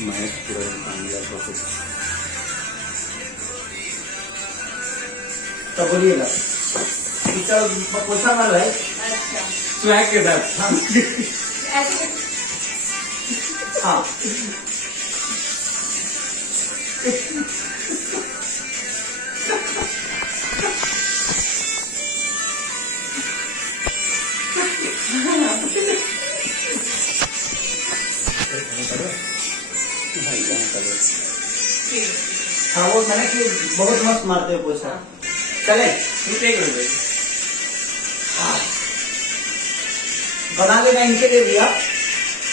महेश पूरा तो बोलिएगा टीचर पोछा मार रहा है अच्छा स्वैग के साथ। हाँ ऐसे हाँ हाँ वो मैंने कि बहुत मस्त मारते हो पोछा। चले बना लेना इनके लिए भी आप,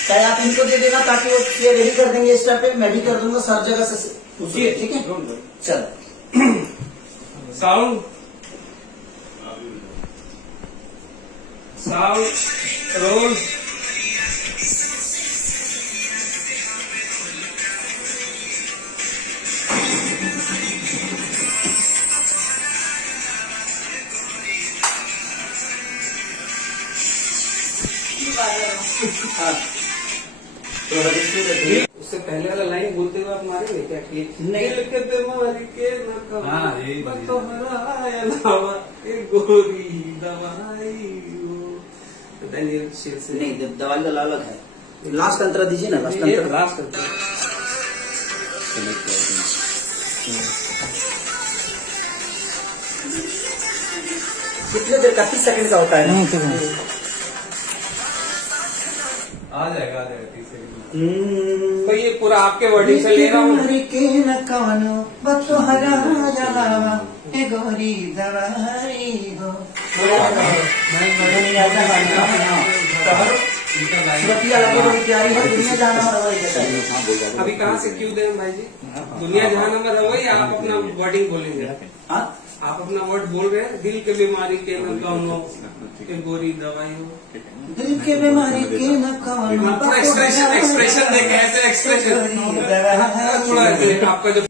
चाहे आप इनको दे देना ताकि वो ये रेडी कर देंगे इस टाइप पे, मैं भी कर दूंगा सब जगह से पूछिए, ठीक है चल। Sound role. हाँ तो उससे पहले वाला लाइन बोलते हुए आप मारेंगे क्या? ठीक नहीं। दिल के बीमारी के न कहो, हाँ, यही बढ़िया। तो हराया लावा, ए गोरी दवाई हो। पता नहीं ये शेर से नहीं दवाई का अलग है। लास्ट अंतरा दीजिए ना, लास्ट ये अंतरा। लास्ट करते हैं। कितने देर का 30 सेकंड का होता है ना? आ जाएगा 30 सेकंड। तो ये पूरा आपके वर्डिंग से ले रहा हूँ। के न कवनो बतो हरा जलावा ए गोरी दवाई हो। रतिया लगे बड़ी प्यारी है, दुनिया जाना और वही कहता है। अभी कहाँ से क्यों दें भाई जी? दुनिया जहाँ नंबर है वही आप अपना वर्डिंग बोलेंगे। हाँ आप अपना वर्ड बोल रहे हैं, दिल के बीमारी के न कहो, ए गोरी दवाई हो। दिल के बीमारी के न कवनो थोड़ा एक्सप्रेशन देखे, ऐसे एक्सप्रेशन थोड़ा ऐसे आपका जो